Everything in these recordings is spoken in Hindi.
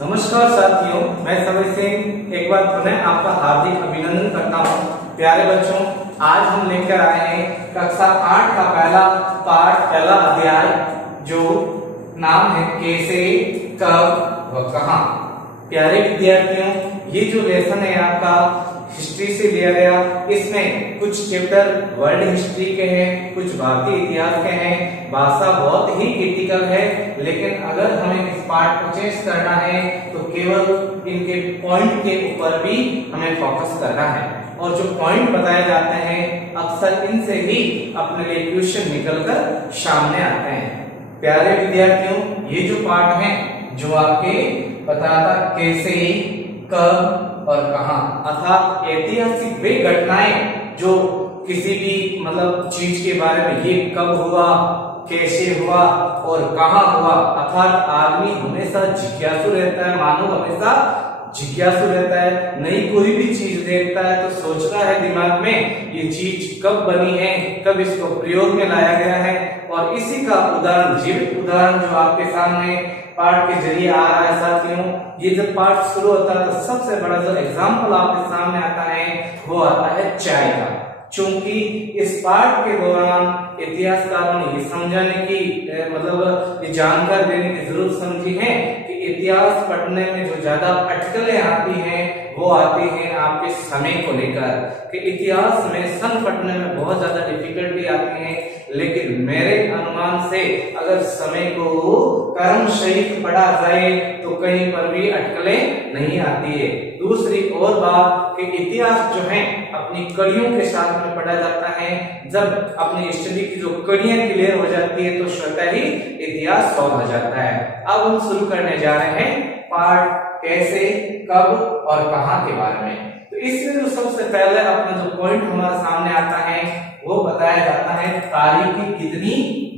नमस्कार साथियों, मैं समय सिंह एक बार पुनः आपका हार्दिक अभिनंदन करता हूँ। प्यारे बच्चों, आज हम लेकर आए हैं कक्षा 8 का पहला पाठ, पहला अध्याय, जो नाम है कैसे, कब व कहाँ। प्यारे विद्यार्थियों, ये जो लेसन है आपका हिस्ट्री से लिया गया, इसमें कुछ चैप्टर वर्ल्ड हिस्ट्री के हैं, कुछ भारतीय इतिहास के हैं। भाषा बहुत ही क्रिटिकल है, लेकिन अगर हमें इस पार्ट को चेंज करना है तो केवल इनके पॉइंट के ऊपर भी हमें फोकस करना है। और जो पॉइंट बताए जाते हैं अक्सर इनसे ही अपने लिए क्वेश्चन निकलकर सामने आते हैं। प्यारे विद्यार्थियों, ये जो पार्ट है जो आपके बताता कैसे, कब और कहां, अर्थात ऐतिहासिक वे घटनाएं जो किसी भी चीज के बारे में, ये कब हुआ, कैसे हुआ और कहां हुआ। अर्थात आदमी हमेशा जिज्ञासु रहता है, मानव हमेशा जिज्ञासु रहता है। नई कोई भी चीज देखता है तो सोचता है दिमाग में ये चीज कब बनी है, कब इसको प्रयोग में लाया गया है। और इसी का उदाहरण, जीवित उदाहरण जो आपके सामने पाठ के जरिए आ रहा है साथियों। ये जब पाठ शुरू होता है तो सबसे बड़ा जो एग्जाम्पल आपके सामने आता है वो आता है चाय का। चूंकि इस पाठ के दौरान इतिहासकारों ने ये समझाने की ये जानकारी देने की जरूरत समझी है कि इतिहास पढ़ने में जो ज्यादा अटकलें आती हैं वो आती हैं आपके समय को लेकर, कि इतिहास में सन पढ़ने में बहुत ज्यादा डिफिकल्टी आती है। लेकिन मेरे अनुमान से अगर समय को कर्म सहित पढ़ा जाए तो कहीं पर भी अटकलें नहीं आती है। दूसरी और बात कि इतिहास जो है अपनी कड़ियों के साथ में पढ़ा जाता है। जब अपनी स्टडी की जो कड़ियां क्लियर हो जाती है तो स्वतः ही इतिहास सॉल्व हो जाता है। अब हम शुरू करने जा रहे हैं पार्ट कैसे, कब और कहां के बारे में। तो इसमें जो सबसे पहले अपना जो पॉइंट हमारे सामने आता है वो बताया जाता है तारीखें कितनी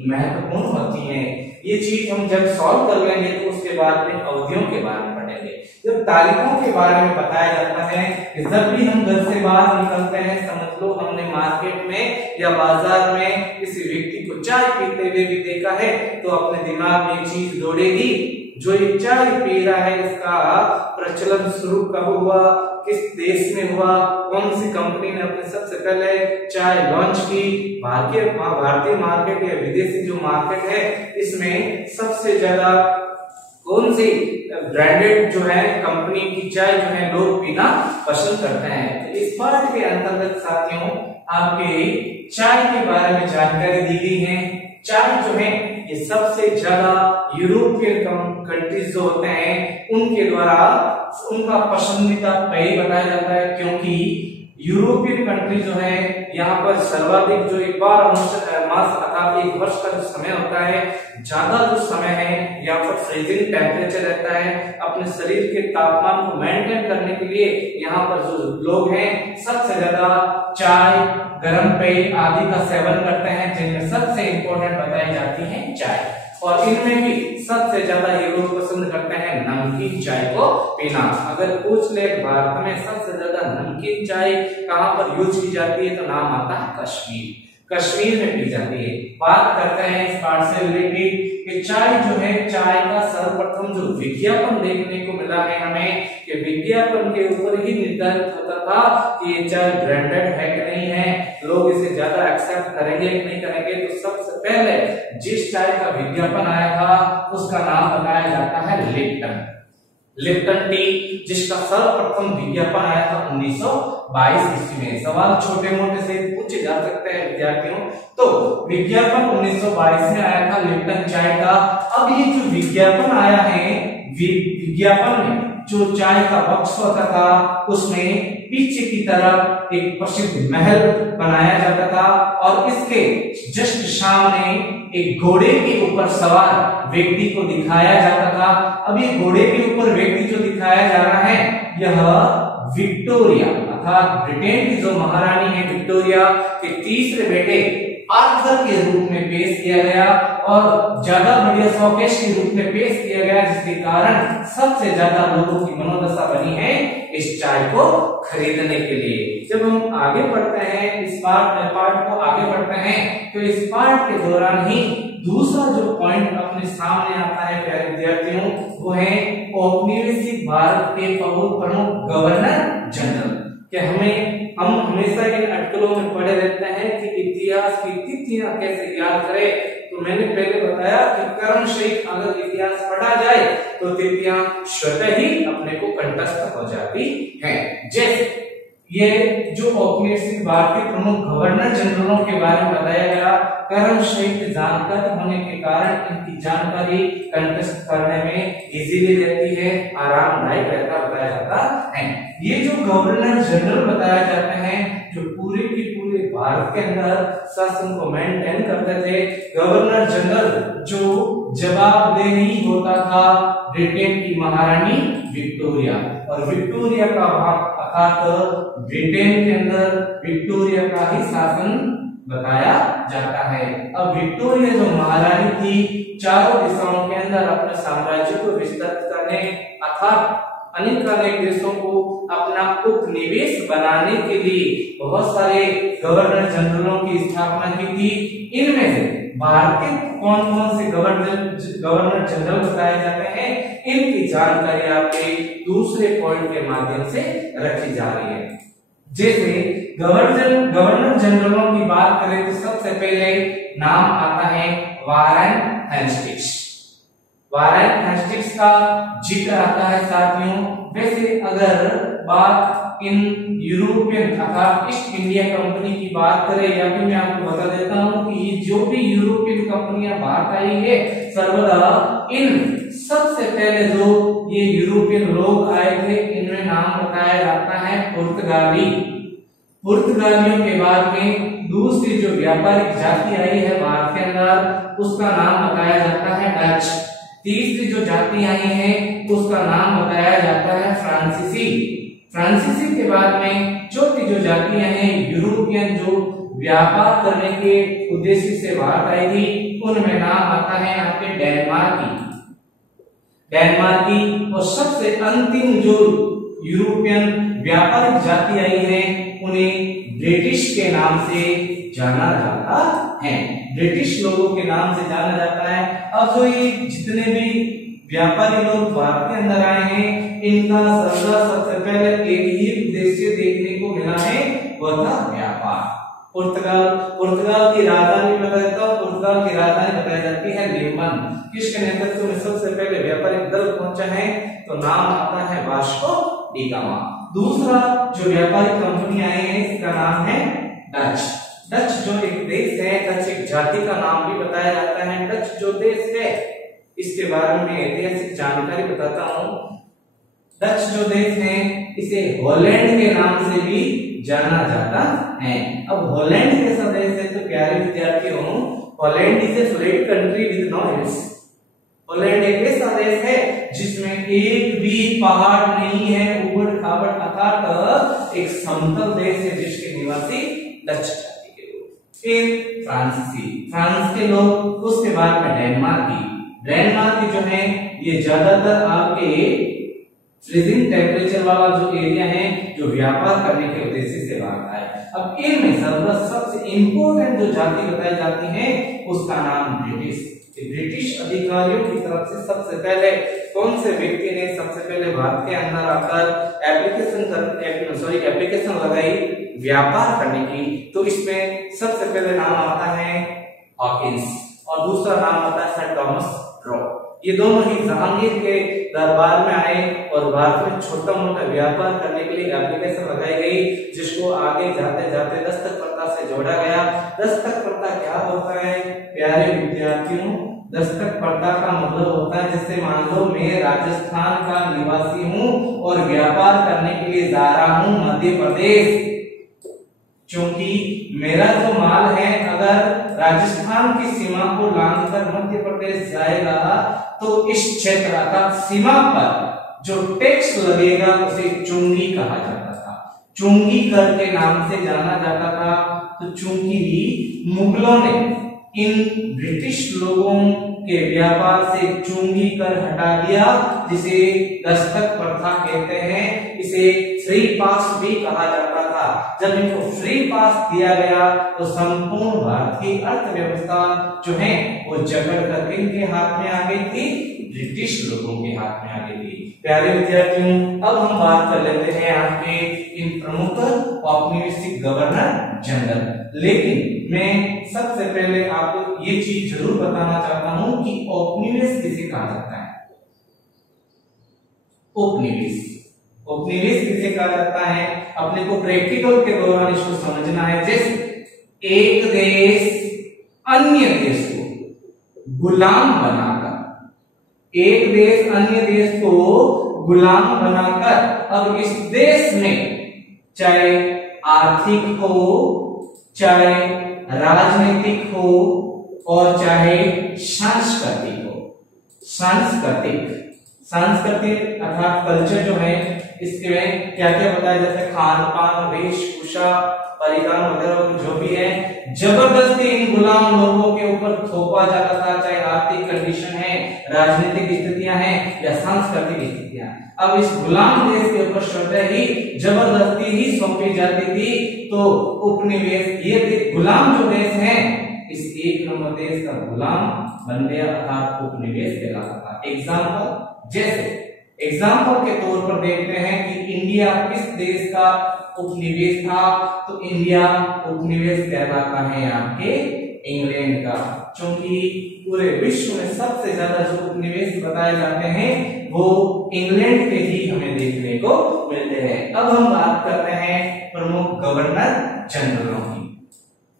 महत्वपूर्ण होती हैं। ये चीज हम जब सॉल्व कर लेंगे तो उसके बाद में अवधियों के बारे में पढ़ेंगे। जब तारीखों के बारे में बताया जाता है कि जब भी हम घर से बाहर निकलते हैं, समझ लो हमने मार्केट में या बाजार में किसी व्यक्ति को चाय पीते हुए भी देखा है, तो अपने दिमाग में चीज दौड़ेगी, जो ये चाय पी रहा है इसका प्रचलन शुरू कब हुआ, किस देश में हुआ, कौन सी कंपनी ने अपने सबसे पहले चाय लॉन्च की, भारतीय मार्केट या विदेशी जो मार्केट है इसमें सबसे ज्यादा कौन सी ब्रांडेड जो है कंपनी की चाय जो है लोग पीना पसंद करते हैं। तो इस पाठ के अंतर्गत साथियों आपके चाय के बारे में जानकारी दी गई है। चाय जो है ये सबसे ज्यादा यूरोपियन कंट्रीज जो होते हैं उनके द्वारा उनका पसंदीदा पेय बताया जाता है, क्योंकि यूरोपियन कंट्री जो है यहाँ पर सर्वाधिक जो एक बार मास अर्थात एक वर्ष का जो समय होता है, ज्यादा जो समय है यहाँ पर फ्रीजिंग टेम्परेचर रहता है। अपने शरीर के तापमान को मेंटेन करने के लिए यहाँ पर जो लोग हैं सबसे ज्यादा चाय, गर्म पेय आदि का सेवन करते हैं, जिनमें सबसे इम्पोर्टेंट बताई जाती है चाय। और इनमें भी सबसे ज्यादा ये लोग पसंद करते हैं नमकीन चाय को पीना। अगर पूछ ले भारत में सबसे ज्यादा नमकीन चाय कहाँ पर यूज की जाती है तो नाम आता है कश्मीर। कश्मीर में पी जाती है। बात करते हैं इस पार्ट से रिलेटेड कि चाय जो है, चाय का सर्वप्रथम जो विज्ञापन देखने को मिला है हमें, कि विज्ञापन के ऊपर ही निर्धारित होता था कि ये चाय ब्रांडेड है कि नहीं है, लोग इसे ज्यादा एक्सेप्ट करेंगे कि नहीं करेंगे। तो सबसे पहले जिस चाय का विज्ञापन आया था उसका नाम बताया जाता है लिप्टन टी, जिसका सर्वप्रथम विज्ञापन आया था 1922 ईस्वी में। सवाल छोटे मोटे से पूछे जा सकते हैं विद्यार्थियों। तो विज्ञापन 1922 में आया था लिप्टन चाय का। अब ये जो विज्ञापन आया है, विज्ञापन में जो चाय का बॉक्स होता था उसमें पीछे की तरफ एक प्रसिद्ध महल बनाया जाता था और इसके जस्ट सामने एक घोड़े के ऊपर सवार व्यक्ति को दिखाया जाता था। अब ये घोड़े के ऊपर व्यक्ति जो दिखाया जा रहा है यह विक्टोरिया अर्थात ब्रिटेन की जो महारानी है विक्टोरिया के तीसरे बेटे आर्थर के रूप में पेश किया गया और ज्यादा बढ़िया शोकेस के रूप में पेश किया गया, जिसके कारण सबसे ज्यादा लोगों की मनोदशा बनी है इस चाय को खरीदने के लिए। जब हम आगे बढ़ते हैं इस पार्ट को आगे बढ़ते हैं तो इस पार्ट के दौरान ही दूसरा जो पॉइंट अपने सामने आता है प्यारे विद्यार्थियों, वो है औपनिवेशिक भारत के प्रमुख गवर्नर जनरल। कि हम हमेशा इन अटकलों में पढ़े रहते हैं कि इतिहास की तिथियां कैसे याद करें। तो मैंने पहले बताया कि क्रमशः अगर इतिहास पढ़ा जाए तो तिथियां स्वतः ही अपने को कंठस्थ हो जाती हैं। जैसे ये जो औपनिवेशिक भारतीय प्रमुख गवर्नर जनरलों के बारे में बताया गया, क्रमशः जानकारी होने के कारण इनकी जानकारी कंठस्थ करने में इजीली रहती है, आरामदायक रहता बताया जाता है। ये जो गवर्नर जनरल बताया जाते हैं जो पूरे के पूरे भारत के अंदर शासन को मेंटेन करते थे, गवर्नर जनरल जो जवाबदेही होता था ब्रिटेन की महारानी विक्टोरिया, और विक्टोरिया का अर्थात ब्रिटेन के अंदर विक्टोरिया का ही शासन बताया जाता है। अब विक्टोरिया जो महारानी थी चारों दिशाओं के अंदर अपने साम्राज्य को विस्तृत करने अर्थात अनेक देशों को अपना उपनिवेश बनाने के लिए बहुत सारे गवर्नर जनरलों की स्थापना की थी। इनमें से भारतीय कौन-कौन से गवर्नर जनरल बताए जाते हैं, इनकी जानकारी आपके दूसरे पॉइंट के माध्यम से रखी जा रही है। जैसे गवर्नर जनरलों की बात करें तो सबसे पहले नाम आता है वारेन हेस्टिंग्स। वारेन हेस्टिंग्स का जिक्र आता है साथियों। वैसे अगर बात इन यूरोपियन अर्थात ईस्ट इंडिया कंपनी की बात करें, या फिर मैं आपको बता देता हूं कि ये जो भी यूरोपियन कंपनियां भारत आई है सर्वदा इन सबसे पहले जो ये यूरोपियन लोग आए थे इनमें नाम बताया जाता है पुर्तगाली। पुर्तगालियों के बाद में दूसरी जो व्यापारिक जाति आई है भारत के अंदर उसका नाम बताया जाता है डच। तीसरी जो जाति आई है उसका नाम बताया जाता है फ्रांसीसी। फ्रांसीसी के बाद में चौथी जो जातियां हैं यूरोपियन जो व्यापार करने के उद्देश्य से भारत आई थी, उनमें नाम आता है आपके डेनमार्की। और सबसे अंतिम जो यूरोपियन व्यापारिक जाति आई है उन्हें ब्रिटिश के नाम से जाना जाता है। ब्रिटिश लोगों के नाम से जाना जाता है। अब जो ये जितने भी व्यापारी लोग भारत के अंदर आए हैं इनका सबसे पहले एक ही उद्देश्य देखने को मिला है, वह था व्यापार। पुर्तगाल की राजधानी पुर्तगाल की राजधानी बताई जाती है लिस्बन। किसके नेतृत्व में सबसे पहले व्यापारिक दल पहुंचा है तो नाम आता है वास्को डी गामा। दूसरा जो व्यापारिक कंपनी आई है इसका नाम है डच। डच जो एक देश है, डच एक जाति का नाम भी बताया जाता है। डच जो देश है इसके बारे में ऐतिहासिक जानकारी बताता हूं। डच जो देश है इसे हॉलैंड के नाम से भी जाना जाता है। अब हॉलैंड कैसा देश है तो प्यारे विद्यार्थियों, Holland is a flat country with no hills. Holland एक ऐसा देश है जिसमें एक भी पहाड़ नहीं है, उबड़ खाबड़ अर्थात एक समतल देश है जिसके निवासी डच जाति के लोग। फिर फ्रांस के लोग, उसके बाद में डेनमार्क जो है ये ज्यादातर आपके फ्रीजिंग टेम्परेचर वाला जो एरिया है जो व्यापार करने के उद्देश्य से आता है। अब इनमें सबसे इंपोर्टेंट जो जाति बताई जाती है उसका नाम ब्रिटिश अधिकारियों की तरफ से सबसे पहले कौन से व्यक्ति ने सबसे पहले भारत के अंदर आकर एप्लीकेशन लगाई व्यापार करने की, तो इसमें सबसे पहले नाम आता है हॉकिंस और दूसरा नाम आता है सर थॉमस रो। ये दोनों ही जहांगीर के दरबार में आए और भारत में छोटा मोटा व्यापार करने के लिए एप्लीकेशन लगाई गई, जिसको आगे जाते जाते दस्तक प्रथा से जोड़ा गया। दस्तक प्रथा क्या होता है प्यारे विद्यार्थियों? दस्तक प्रथा का मतलब होता है जैसे मान लो मैं राजस्थान का निवासी हूँ और व्यापार करने के लिए जा रहा हूँ मध्य प्रदेश, क्योंकि मेरा जो माल है अगर राजस्थान की सीमा को लांघकर मध्य प्रदेश जाएगा तो इस क्षेत्र अर्थात सीमा पर जो टैक्स लगेगा उसे चुंगी कहा जाता था। चुंगी कर के नाम से जाना जाता था। तो चूंकि मुगलों ने इन ब्रिटिश लोगों के व्यापार से चुंगी कर हटा दिया, जिसे दस्तक प्रथा कहते हैं, इसे फ्री पास भी कहा जाता था। जब इनको फ्री पास दिया गया तो संपूर्ण भारतीय अर्थव्यवस्था जो है वो जकड़ कर किनके हाथ में आ गई थी? ब्रिटिश लोगों के हाथ में आ गई थी। प्यारे विद्यार्थियों, अब हम बात कर लेते हैं यहाँ पे इन प्रमुख औपनिवेशिक गवर्नर जनरल। लेकिन मैं सबसे पहले आपको ये चीज जरूर बताना चाहता हूं कि औपनिवेश किसे कहा जाता है। औपनिवेश किसे कहा जाता है, अपने को प्रैक्टिकल के दौरान इसको समझना है। जैसे एक देश अन्य देश को गुलाम बनाकर, एक देश अन्य देश को गुलाम बनाकर अब इस देश में चाहे आर्थिक हो, चाहे राजनीतिक हो और चाहे सांस्कृतिक हो, सांस्कृतिक अर्थात कल्चर जो है, इसके में क्या क्या बताया जाता है, खान पान, वेशभूषा, परिधान वगैरह जो भी है, जबरदस्ती इन गुलाम लोगों के ऊपर थोपा जाता था। चाहे आर्थिक कंडीशन है, राजनीतिक स्थितियां हैं या सांस्कृतिक स्थितियां। अब इस गुलाम देश के ऊपर शर्तें ही जबरदस्ती ही सौंपी जाती थी। तो उपनिवेश, ये गुलाम जो देश है, इस एक नंबर देश का गुलाम बन गया, अर्थात उपनिवेश कहलाता था। एग्जाम्पल के तौर पर देखते हैं कि इंडिया किस देश का उपनिवेश था, तो इंडिया उपनिवेश कहलाता है आपके इंग्लैंड का। क्योंकि पूरे विश्व में सबसे ज्यादा जो उपनिवेश बताए जाते हैं वो इंग्लैंड के ही हमें देखने को मिलते हैं। अब हम बात करते हैं प्रमुख गवर्नर जनरलों की।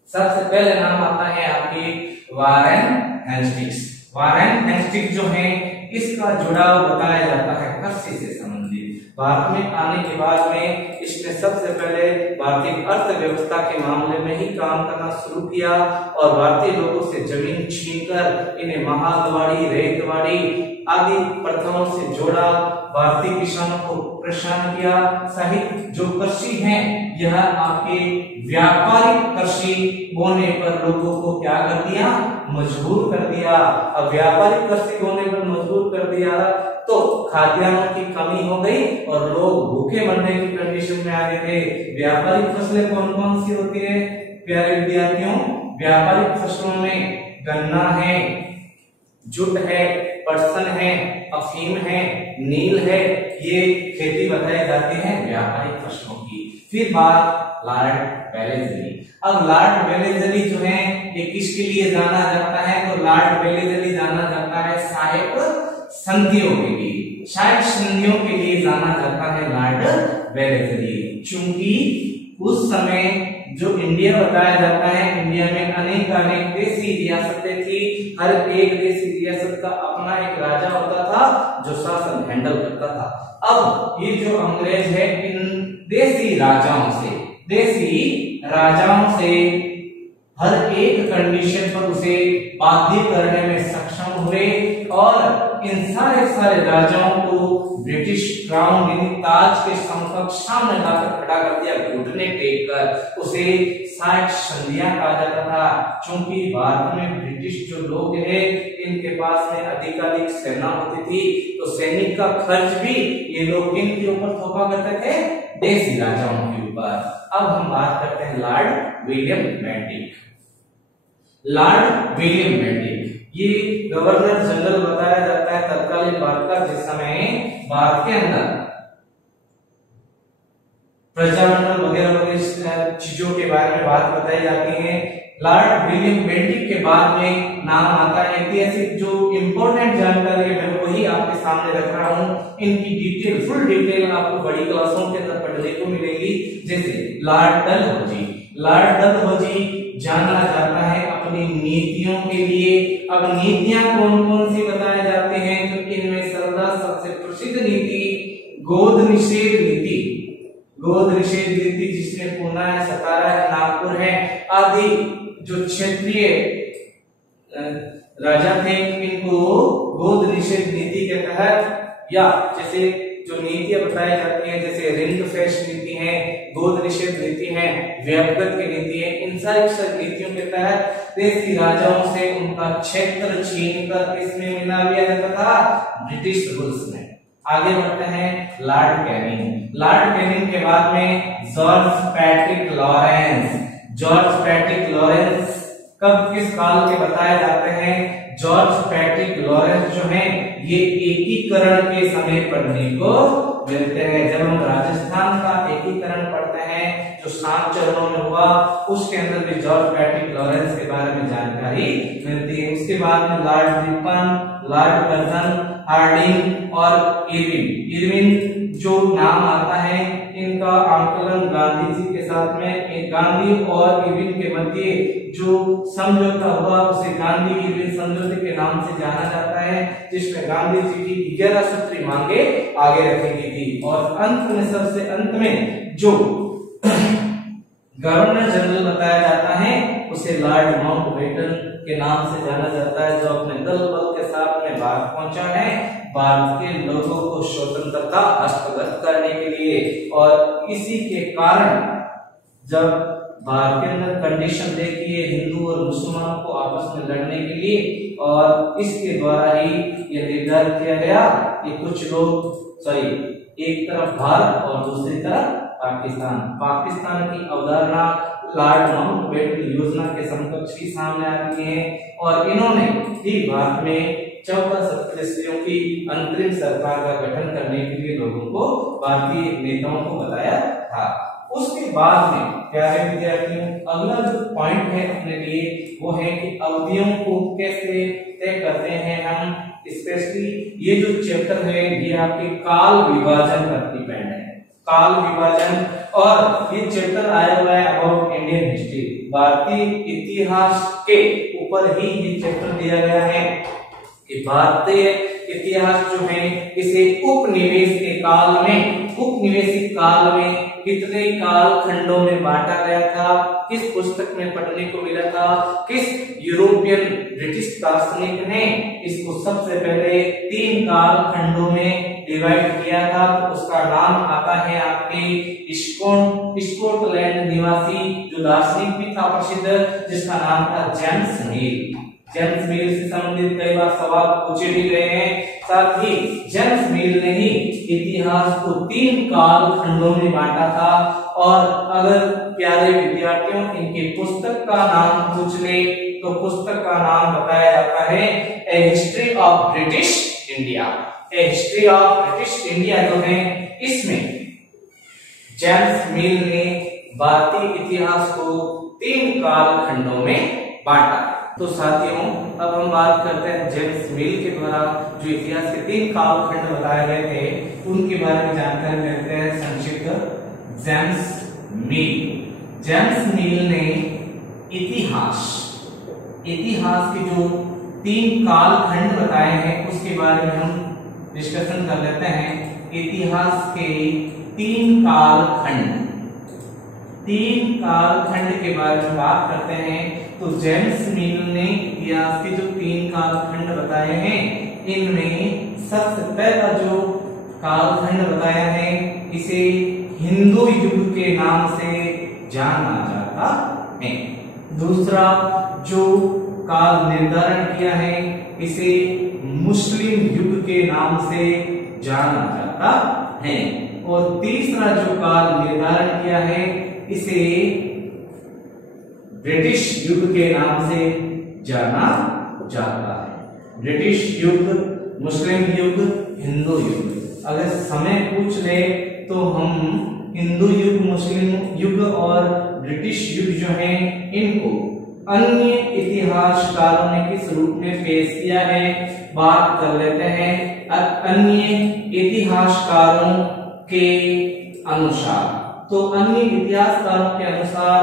सबसे पहले नाम आता है आपकी वारेन हेस्टिंग्स। वारेन हेस्टिंग्स जो है, इसका जुड़ाव बताया जाता है कृषि से संबंधित। भारत में आने के बाद में इसने सबसे पहले भारतीय अर्थव्यवस्था के मामले में ही काम करना शुरू किया और भारतीय लोगों से जमीन छीनकर इन्हें महालवाड़ी, रेतवाड़ी आदि प्रथाओं से जोड़ा, भारतीय किसानों को परेशान किया। सहित जो कृषि है, यह आपके व्यापारिक कृषि होने पर लोगों को क्या कर दिया? मजबूर कर दिया। अब व्यापारिक कृषि होने पर मजबूर कर दिया तो खाद्यान्नों की कमी हो गई और लोग भूखे मरने की कंडीशन में आ गए थे। व्यापारिक फसलें कौन कौन सी होती है प्यारे विद्यार्थियों? व्यापारिक फसलों में गन्ना है, जुट है, पटसन है, अफीम है, नील है, ये खेती बताई जाती है व्यापारिक फसलों की। फिर बात लॉर्ड वेलेस्ली। अब लॉर्ड वेलेस्ली जो है, ये किसके लिए जाना जाता है? तो लॉर्ड वेलेस्ली जाना जाता है सहायक संधियों के लिए, सहायक संधियों के लिए जाना जाता है लॉर्ड वेलेस्ली। चूंकि उस समय जो इंडिया बताया जाता है, इंडिया में अनेक देशी रियासतें थी। हर एक देशी रियासत का अपना एक राजा होता था जो शासन हैंडल करता था। अब ये जो अंग्रेज है, इन देशी राजाओं से हर एक कंडीशन पर उसे बाध्य करने में सक्षम हुए और इन सारे राजाओं को ब्रिटिश क्राउन यानी ताज के समकक्ष सामने लाकर खड़ा कर दिया, घुटने टेक कर। उसे सहायक संधियां कहा जाता था। क्योंकि भारत में ब्रिटिश जो लोग हैं, इनके पास में अधिकाधिक सेना होती थी, तो सैनिक का खर्च भी ये लोग इनके ऊपर थोपा करते थे, देशी राजाओं के ऊपर। अब हम बात करते हैं Lord William Bentinck. Lord William Bentinck ये गवर्नर जनरल बताया जाता है तत्कालीन भारत का, जिस समय भारत के अंदर प्रजामंडल वगैरह चीजों के बारे में बात बताई जाती है। लॉर्ड विलियम बेंटिक के बाद में नाम आता है ऐतिहासिक जो इंपॉर्टेंट जानकारी है, मैं वही आपके सामने रख रहा हूं। इनकी डिटेल, फुल डिटेल आपको बड़ी क्लासों के अंदर पढ़ने को मिलेगी। जैसे लॉर्ड डलहौजी जाना जाता है अपनी नीतियों के लिए। अब नीतियां कौन कौन सी बताई जाती हैं? तो इनमें सबसे प्रसिद्ध नीति गोद निषेध नीति, जिसमें पूना है, सतारा है, नागपुर है आदि जो क्षेत्रीय राजा थे, इनको गोद निषेध नीति के तहत, या जैसे जो नीतियां बताई जाती हैं, जैसे रिंग फेस्ट नीति है, गोद निषेध नीति है, व्यक्तिगत की नीति है, इन सारी नीतियों के तहत देश की राजाओं से उनका क्षेत्र छीनकर इसमें मिला लिया जाता था ब्रिटिश रूल्स में। आगे बढ़ते हैं लॉर्ड कैनिंग। लॉर्ड कैनिंग के बाद में George Patrick Lawrence. George Patrick Lawrence कब किस काल के बताए जाते हैं? जॉर्ज पैट्रिक लॉरेंस जो हैं ये एकीकरण के समय पढ़ने को मिलते हैं। जब हम राजस्थान का एकीकरण पढ़ते हैं जो 7 चरणों में हुआ, उसके अंदर भी जॉर्ज पैट्रिक लॉरेंस के बारे में जानकारी मिलती है। उसके बाद में Lord Ripon, Lord Curzon, Hardinge और इरविन जो नाम आता है, इनका आंकलन गांधी जी के साथ में, गांधी और इरविन के मध्य जो समझौता हुआ उसे गांधी इरविन समझौते के नाम से जाना जाता है, जिसमें गांधी जी की 11 सूत्री मांगे आगे रखी गई थी। और अंत में, सबसे अंत में जो गवर्नर जनरल बताया जाता है उसे लॉर्ड माउंटबेटन के नाम से जाना जाता है, जो अपने दल बल के साथ में भारत पहुंचा है भारत के लोगों को स्वतंत्रता हस्तगत करने के लिए। और इसी के कारण जब भारत के अंदर कंडीशन देखी है हिंदू और मुसलमानों को आपस में लड़ने के लिए, और इसके द्वारा ही यह निर्धारित किया गया कि कुछ लोग एक तरफ भारत और दूसरी तरफ पाकिस्तान की अवधारणा लॉर्ड माउंटबेटन योजना के समकक्ष ही सामने आती है। और इन्होंने ही भारत में 14 सदस्यों की अंतरिम सरकार का गठन करने के लिए लोगों को, भारतीय नेताओं को बताया था। उसके बाद में प्यारे विद्यार्थियों, अगला जो पॉइंट है अपने लिए वो है कि अवधियों को कैसे तय करते हैं हम। स्पेशली ये जो चैप्टर है ये आपके काल विभाजन पर डिपेंड है, काल विभाजन। और ये चैप्टर आया हुआ है अबाउट इंडियन हिस्ट्री, भारतीय इतिहास के ऊपर ही ये चैप्टर दिया गया है कि भारतीय इतिहास जो है इसे उपनिवेश के काल में, उपनिवेशिक काल में कितने काल खंडों में बांटा गया था, किस पुस्तक में पढ़ने को मिला था, किस यूरोपियन ब्रिटिश दार्शनिक ने इसको सबसे पहले 3 काल खंडों में डिवाइड किया था। तो उसका नाम आता है आपके स्कॉटलैंड निवासी जो दार्शनिक भी था प्रसिद्ध, जिसका नाम था जेम्स मिल। जेम्स मिल से संबंधित कई बार सवाल पूछे भी गए हैं। साथ ही जेम्स मिल ने ही इतिहास को 3 काल खंडों में बांटा था। और अगर प्यारे विद्यार्थियों इनकी पुस्तक का नाम पूछ ले तो पुस्तक का नाम बताया जाता है a history of British India. A history of British India जो है इसमें जेम्स मिल ने भारतीय इतिहास को 3 काल खंडों में बांटा। तो साथियों अब हम बात करते हैं जेम्स मिल के द्वारा जो इतिहास के 3 काल खंड बताए गए थे उनके बारे में जानकारी लेते हैं संक्षिप्त। जेम्स मिल ने इतिहास के जो 3 काल खंड बताए हैं उसके बारे में हम डिस्कशन कर लेते हैं। इतिहास के 3 काल खंड के बारे में बात करते हैं तो जेम्स मिल ने इतिहास के जो 3 काल खंड बताए हैं इनमें सबसे पहला जो कालखंड बताया है इसे हिंदू युग के नाम से जाना जाता है। दूसरा जो काल निर्धारण किया है इसे मुस्लिम युग के नाम से जाना जाता है। और तीसरा जो काल निर्धारण किया है इसे ब्रिटिश युग के नाम से जाना जाता है। ब्रिटिश युग, मुस्लिम युग, हिंदू युग। अगर समय पूछ ले तो हम हिंदू युग, मुस्लिम युग और ब्रिटिश युग जो है इनको अन्य इतिहासकारों ने किस रूप में पेश किया है बात कर लेते हैं। अन्य इतिहासकारों के अनुसार तो अन्य इतिहासकारों के अनुसार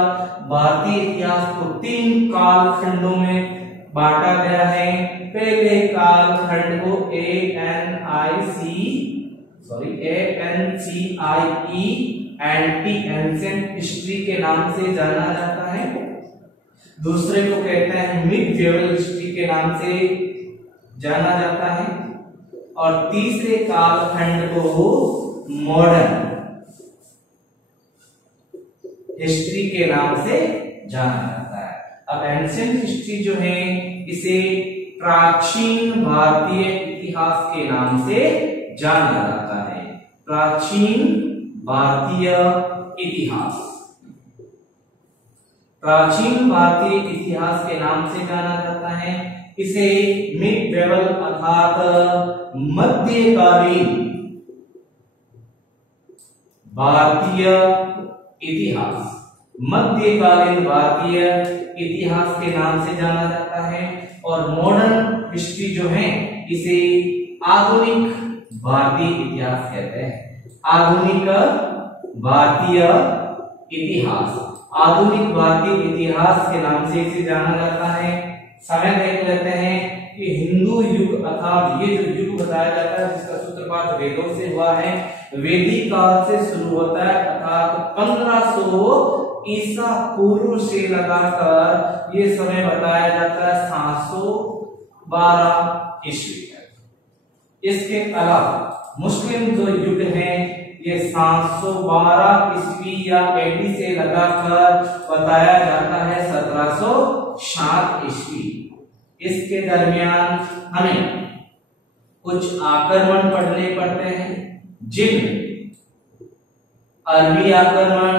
भारतीय इतिहास को 3 काल खंडों में बांटा गया है। पहले काल खंड को ANCIE एंटी एंशिएंट हिस्ट्री के नाम से जाना जाता है। दूसरे को कहते हैं मिडीवल हिस्ट्री के नाम से जाना जाता है। और तीसरे काल खंड को मॉडर्न हिस्ट्री के नाम से जाना जाता है। अब एंशिएंट हिस्ट्री जो है इसे प्राचीन भारतीय इतिहास के नाम से जाना जाता है। प्राचीन भारतीय इतिहास, प्राचीन भारतीय इतिहास के नाम से जाना जाता है। इसे मिडवेवल अर्थात मध्यकालीन भारतीय इतिहास, मध्यकालीन भारतीय इतिहास के नाम से जाना जाता है। और मॉडर्न हिस्ट्री जो है इसे आधुनिक भारतीय इतिहास कहते हैं। आधुनिक भारतीय इतिहास, आधुनिक भारतीय इतिहास के नाम से इसे जाना जाता है। समय देख लेते हैं कि हिंदू युग अर्थात ये जो युग बताया जाता है जिसका सूत्रपात वेदों से हुआ है, वैदिक काल से शुरू होता है अर्थात 1500 ईसा पूर्व से लगाकर ये समय बताया जाता है 712 ईस्वी तक। इसके अलावा मुस्लिम जो युग है ये 712 ईस्वी या एडी से लगाकर बताया जाता है 1707 ईस्वी। इसके दरमियान हमें कुछ आक्रमण पढ़ने पड़ते हैं जिनमें अरबी आक्रमण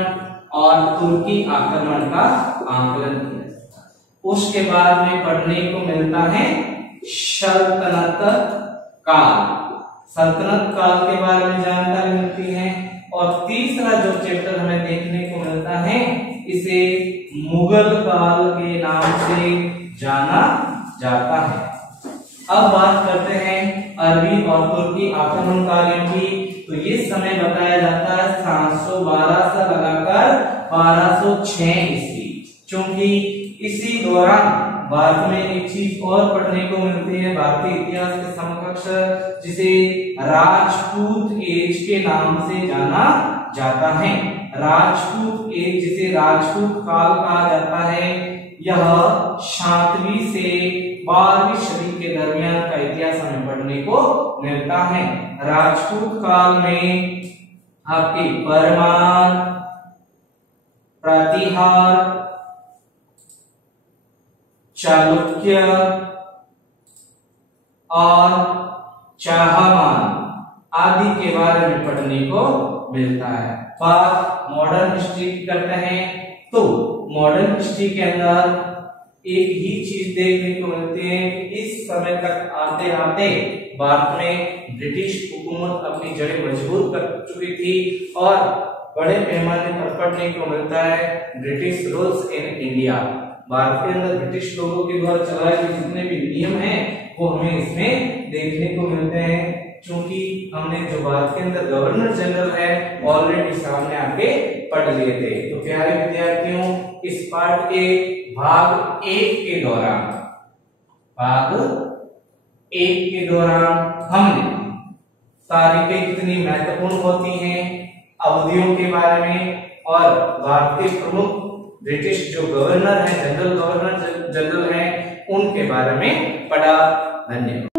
और तुर्की आक्रमण का आकलन किया जाता है। उसके बाद में पढ़ने को मिलता है सल्तनत काल, सल्तनत काल के बारे में जानकारी मिलती है। और तीसरा जो चैप्टर हमें देखने को मिलता है इसे मुगल काल के नाम से जाना जाता है। अब बात करते हैं अरबी और तुर्की आक्रमणकारियों की, तो ये समय बताया जाता है 712 से लगाकर 1206 ईस्वी। क्योंकि इसी दौरान भारत में एक चीज और पढ़ने को मिलती है भारतीय इतिहास के समकक्ष, जिसे राजपूत एज के नाम से जाना जाता है। राजपूत एज, जिसे राजपूत काल कहा जाता है, यह 7वीं से 12वीं सदी के दरमियान का इतिहास हमें पढ़ने को मिलता है। राजपूत काल में आपके परमार, प्रतिहार, चालुक्य और चाहमान आदि के बारे में पढ़ने को मिलता है। बात मॉडर्न हिस्ट्री की करते हैं तो मॉडर्न हिस्ट्री के अंदर एक ही चीज देखने को मिलती है कि इस समय तक आते आते भारत में ब्रिटिश हुकूमत अपनी जड़ें मजबूत कर चुकी थी और बड़े पैमाने पर पढ़ने को मिलता है British rules in India. Bharat के अंदर ब्रिटिश लोगों के द्वारा चलाए गए जितने भी नियम हैं वो हमें इसमें देखने को मिलते हैं। क्योंकि हमने जो भारत के अंदर गवर्नर जनरल है ऑलरेडी सामने आके पढ़ लिए थे। तो प्यारे विद्यार्थियों, इस पाठ के भाग 1 के दौरान, भाग 1 के दौरान हमने तारीखें कितनी महत्वपूर्ण होती हैं, अवधियों के बारे में और भारत के प्रमुख ब्रिटिश जो गवर्नर है, जनरल गवर्नर जनरल है, उनके बारे में पढ़ा। धन्यवाद।